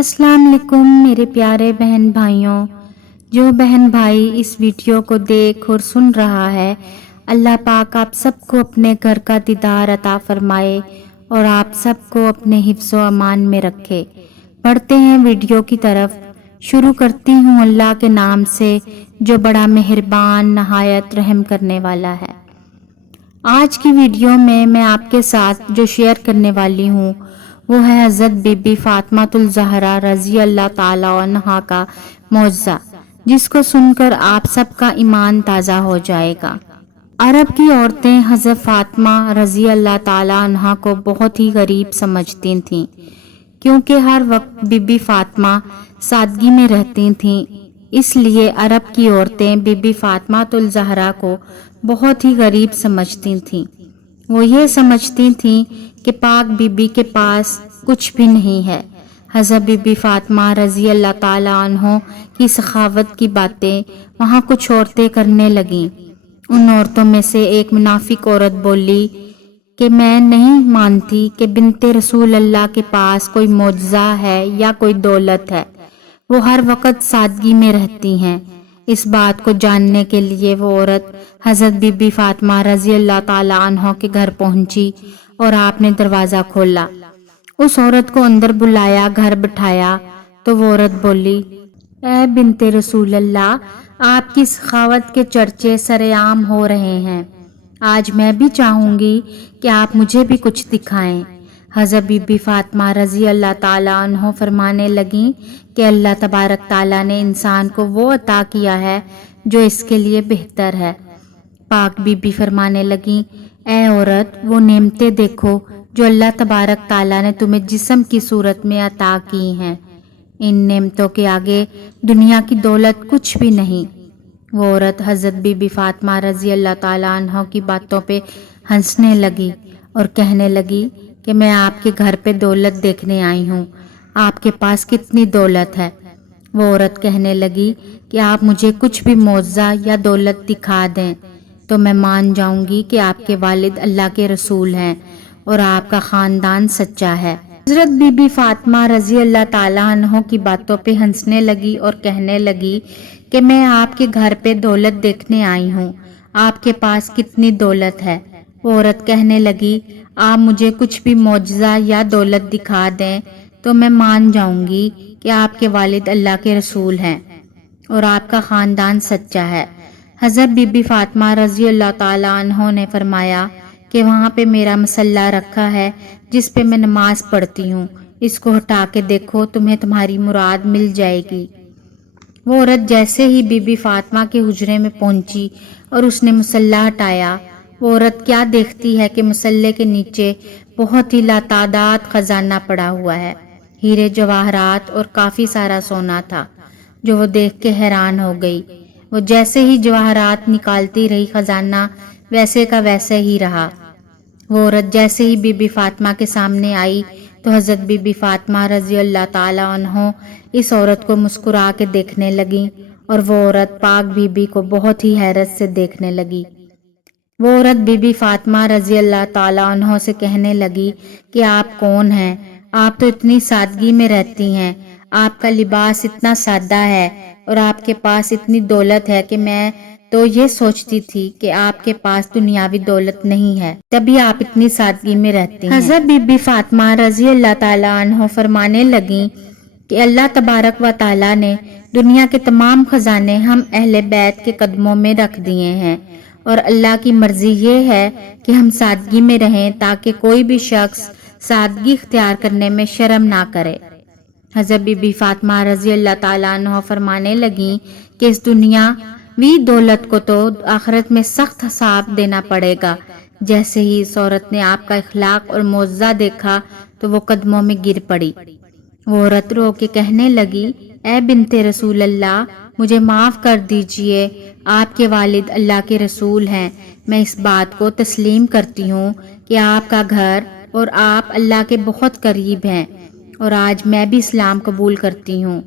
अस्सलाम वालेकुम मेरे प्यारे बहन भाइयों। जो बहन भाई इस वीडियो को देख और सुन रहा है, अल्लाह पाक आप सबको अपने घर का दीदार अता फरमाए और आप सबको अपने हिफ्ज़ व अमान में रखे। बढ़ते हैं वीडियो की तरफ। शुरू करती हूँ अल्लाह के नाम से जो बड़ा मेहरबान नहायत रहम करने वाला है। आज की वीडियो में मैं आपके साथ जो शेयर करने वाली हूँ वो है हज़रत बीबी फातिमातुल ज़हरा रज़ी अल्लाह ताला अन्हा का मौजज़ा, जिसको सुनकर आप सबका ईमान ताज़ा हो जाएगा। अरब की औरतें हज़रत फातिमा रज़ी अल्लाह ताला अन्हा को बहुत ही गरीब समझती थीं, क्योंकि हर वक्त बीबी फातिमा सादगी में रहती थीं। इसलिए अरब की औरतें बीबी फातिमातुल ज़हरा को बहुत ही गरीब समझती थीं। वो ये समझती थीं कि पाक बीबी के पास कुछ भी नहीं है। हज़रत बीबी फातिमा रज़ी अल्लाह ताला अन्हा की सखावत की बातें वहाँ कुछ औरतें करने लगीं। उन औरतों में से एक मुनाफिक औरत बोली कि मैं नहीं मानती कि बिनते रसूल अल्लाह के पास कोई मौजज़ा है या कोई दौलत है। वो हर वक्त सादगी में रहती हैं। इस बात को जानने के लिए वो औरत हज़रत बीबी फातिमा रज़ी अल्लाह ताला अन्हा के घर पहुंची और आपने दरवाज़ा खोला। उस औरत को अंदर बुलाया, घर बिठाया तो वो औरत बोली, ए बिनते रसूल अल्लाह, आपकी सखावत के चर्चे सरेआम हो रहे हैं। आज मैं भी चाहूँगी कि आप मुझे भी कुछ दिखाएं। हज़रत बीबी फातिमा रज़ी अल्लाह ताला अन्हा फरमाने लगी कि अल्लाह तबारक ताला ने इंसान को वो अता किया है जो इसके लिए बेहतर है। पाक बीबी फरमाने लगी, ए औरत, वो नेमतें देखो जो अल्लाह तबारक ताला ने तुम्हें जिस्म की सूरत में अता की हैं। इन नेमतों के आगे दुनिया की दौलत कुछ भी नहीं। वो औरत हज़रत बीबी फातिमा रज़ी अल्लाह ताला अन्हा की बातों पे हंसने लगी और कहने लगी कि मैं आपके घर पे दौलत देखने आई हूँ, आपके पास कितनी दौलत है। वो औरत कहने लगी कि आप मुझे कुछ भी मौजज़ा या दौलत दिखा दें तो मैं मान जाऊंगी कि आपके वालिद अल्लाह के रसूल हैं और आपका ख़ानदान सच्चा है। हज़रत बीबी फातिमा रज़ी अल्लाह ताला अन्हा की बातों पे हंसने लगी और कहने लगी कि मैं आपके घर पे दौलत देखने आई हूँ, आपके पास कितनी दौलत है। वो औरत कहने लगी, आप मुझे कुछ भी मौजज़ा या दौलत दिखा दें तो मैं मान जाऊंगी कि आपके वालिद अल्लाह के रसूल हैं और आपका ख़ानदान सच्चा है। हज़रत बीबी फातिमा रज़ी अल्लाह ताला अन्हा ने फरमाया कि वहाँ पे मेरा मसल्ला रखा है जिस पे मैं नमाज पढ़ती हूँ, इसको हटा के देखो, तुम्हें तुम्हारी मुराद मिल जाएगी। वो औरत जैसे ही बीबी फातिमा के हुजरे में पहुंची और उसने मुसल्ला हटाया, वो औरत क्या देखती है कि मुसल्ले के नीचे बहुत ही लातादाद खजाना पड़ा हुआ है। हीरे जवाहरात और काफ़ी सारा सोना था, जो वो देख के हैरान हो गई। वो जैसे ही जवाहरात निकालती रही, खजाना वैसे का वैसे ही रहा। वो औरत जैसे ही बीबी फातिमा के सामने आई तो हज़रत बीबी फातिमा रज़ी अल्लाह ताला अन्हा इस औरत को मुस्कुरा के देखने लगी और वो औरत पाक बीबी को बहुत ही हैरत से देखने लगी। वो औरत बीबी फातिमा रज़ी अल्लाह ताला अन्हा से कहने लगी कि आप कौन हैं? आप तो इतनी सादगी में रहती हैं, आपका लिबास इतना सादा है और आपके पास इतनी दौलत है कि मैं तो ये सोचती थी कि आपके पास दुनियावी दौलत नहीं है, तभी आप इतनी सादगी में रहती हैं। हज़रत बीबी फातिमा रज़ी अल्लाह ताला अन्हा फरमाने लगी कि अल्लाह तबारक व ताला ने दुनिया के तमाम खजाने हम अहले बैत के कदमों में रख दिए हैं और अल्लाह की मर्जी ये है कि हम सादगी में रहें ताकि कोई भी शख्स सादगी इख्तियार करने में शर्म ना करे। हज़रत बीबी फातिमा रज़ी अल्लाह ताला अन्हा फरमाने लगी कि इस दुनियावी दौलत को तो आखिरत में सख्त हिसाब देना पड़ेगा। जैसे ही इस औरत ने आपका इखलाक और मौजज़ा देखा तो वो कदमों में गिर पड़ी। वो औरत रो के कहने लगी, ए बिनते रसूल अल्लाह, मुझे माफ़ कर दीजिए, आपके वालिद अल्लाह के रसूल हैं। मैं इस बात को तस्लीम करती हूँ कि आपका घर और आप अल्लाह के बहुत करीब हैं और आज मैं भी इस्लाम कबूल करती हूँ।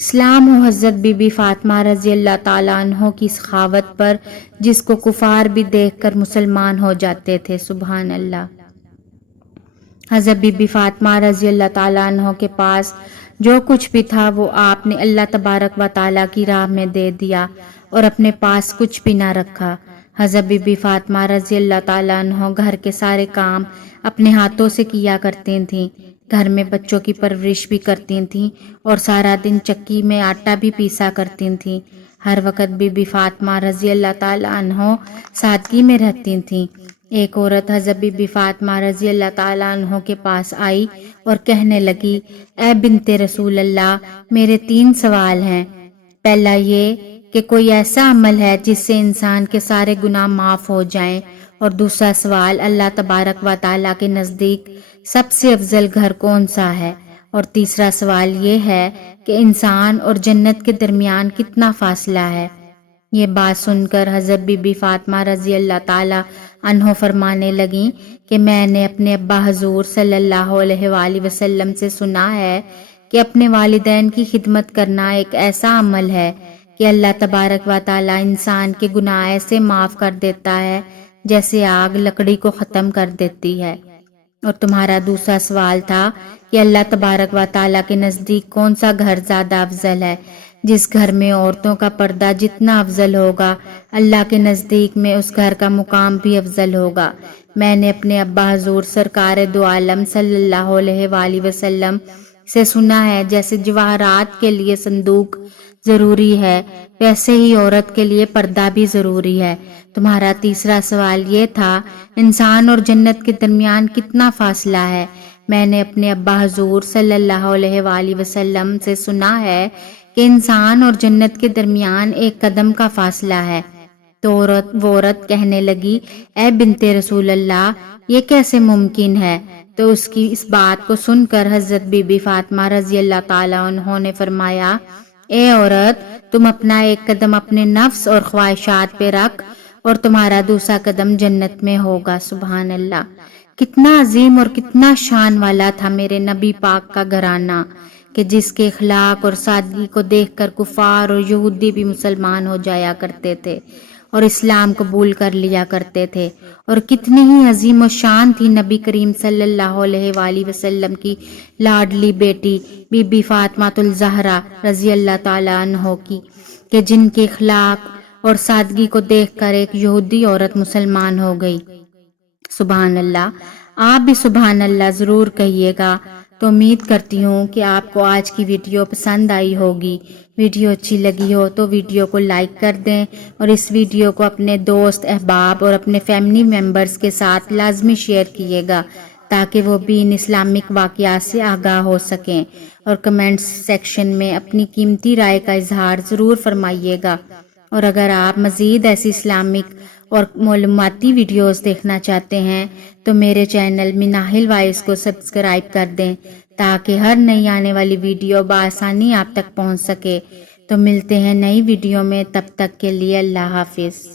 इस्लाम हो हज़रत बीबी फातिमा रज़ी अल्लाह ताला अन्हा की सखावत पर, जिसको कुफार भी देखकर मुसलमान हो जाते थे। सुभान अल्लाह। حضرت بی بی فاطمہ رضی اللہ تعالیٰ عنہ کے پاس جو کچھ بھی تھا وہ آپ نے اللہ تبارک و تعالیٰ کی راہ میں دے دیا اور اپنے پاس کچھ بھی نہ رکھا۔ حضرت بی بی فاطمہ رضی اللہ تعالیٰ عنہ گھر کے سارے کام اپنے ہاتھوں سے کیا کرتی تھیں، گھر میں بچوں کی پرورش بھی کرتی تھیں اور سارا دن چکی میں آٹا بھی پیسا کرتی تھیں۔ ہر وقت بی بی فاطمہ رضی اللہ تعالیٰ عنہ سادگی میں رہتی تھیں۔ ایک عورت حضرت بی بی فاطمہ رضی اللہ تعالیٰ عنہ کے پاس آئی اور کہنے لگی، اے بنت رسول اللہ، میرے 3 سوال ہیں۔ پہلا یہ کہ کوئی ایسا عمل ہے جس سے انسان کے سارے گناہ معاف ہو جائیں، اور دوسرا سوال اللہ تبارک و تعالیٰ کے نزدیک سب سے افضل گھر کون سا ہے، اور تیسرا سوال یہ ہے کہ انسان اور جنت کے درمیان کتنا فاصلہ ہے۔ یہ بات سن کر حضرت بی بی فاطمہ رضی اللہ تعالیٰ عنہ فرمانے لگیں کہ میں نے اپنے ابا حضور صلی اللہ علیہ وآلہ وسلم سے سنا ہے کہ اپنے والدین کی خدمت کرنا ایک ایسا عمل ہے کہ اللہ تبارک و تعالیٰ انسان کے گناہ ایسے معاف کر دیتا ہے جیسے آگ لکڑی کو ختم کر دیتی ہے۔ اور تمہارا دوسرا سوال تھا کہ اللہ تبارک و تعالیٰ کے نزدیک کون سا گھر زیادہ افضل ہے۔ جس گھر میں عورتوں کا پردہ جتنا افضل ہوگا، اللہ کے نزدیک میں اس گھر کا مقام بھی افضل ہوگا۔ میں نے اپنے ابا حضور سرکار دو عالم صلی اللہ علیہ وآلہ وسلم سے سنا ہے جیسے جواہرات کے لیے صندوق ضروری ہے، ویسے ہی عورت کے لیے پردہ بھی ضروری ہے۔ تمہارا تیسرا سوال یہ تھا، انسان اور جنت کے درمیان کتنا فاصلہ ہے۔ میں نے اپنے ابا حضور صلی اللہ علیہ وآلہ وسلم سے سنا ہے کہ انسان اور جنت کے درمیان 1 قدم کا فاصلہ ہے۔ تو وہ عورت کہنے لگی، اے بنت رسول اللہ، یہ کیسے ممکن ہے؟ تو اس کی اس بات کو سن کر حضرت بی بی فاطمہ رضی اللہ تعالیٰ عنہ نے فرمایا، اے عورت، تم اپنا 1 قدم اپنے نفس اور خواہشات پہ رکھ اور تمہارا دوسرا قدم جنت میں ہوگا۔ سبحان اللہ! کتنا عظیم اور کتنا شان والا تھا میرے نبی پاک کا گھرانہ کہ جس کے اخلاق اور سادگی کو دیکھ کر کفار اور یہودی بھی مسلمان ہو جایا کرتے تھے اور اسلام قبول کر لیا کرتے تھے۔ اور کتنی ہی عظیم و شان تھی نبی کریم صلی اللہ علیہ وآلہ وسلم کی لاڈلی بیٹی بی بی فاطمہ الزہرا رضی اللہ تعالیٰ عنہ کی کہ جن کے اخلاق اور سادگی کو دیکھ کر ایک یہودی عورت مسلمان ہو گئی۔ سبحان اللہ! آپ بھی سبحان اللہ ضرور کہیے گا۔ تو امید کرتی ہوں کہ آپ کو آج کی ویڈیو پسند آئی ہوگی۔ ویڈیو اچھی لگی ہو تو ویڈیو کو لائک کر دیں اور اس ویڈیو کو اپنے دوست، احباب اور اپنے فیملی ممبرز کے ساتھ لازمی شیئر کیے گا تاکہ وہ بھی ان اسلامک واقعات سے آگاہ ہو سکیں، اور کمنٹس سیکشن میں اپنی قیمتی رائے کا اظہار ضرور فرمائیے گا۔ اور اگر آپ مزید ایسی اسلامک اور معلوماتی ویڈیوز دیکھنا چاہتے ہیں تو میرے چینل مناہل وائس کو سبسکرائب کر دیں تاکہ ہر نئی آنے والی ویڈیو بآسانی آپ تک پہنچ سکے۔ تو ملتے ہیں نئی ویڈیو میں، تب تک کے لیے اللہ حافظ۔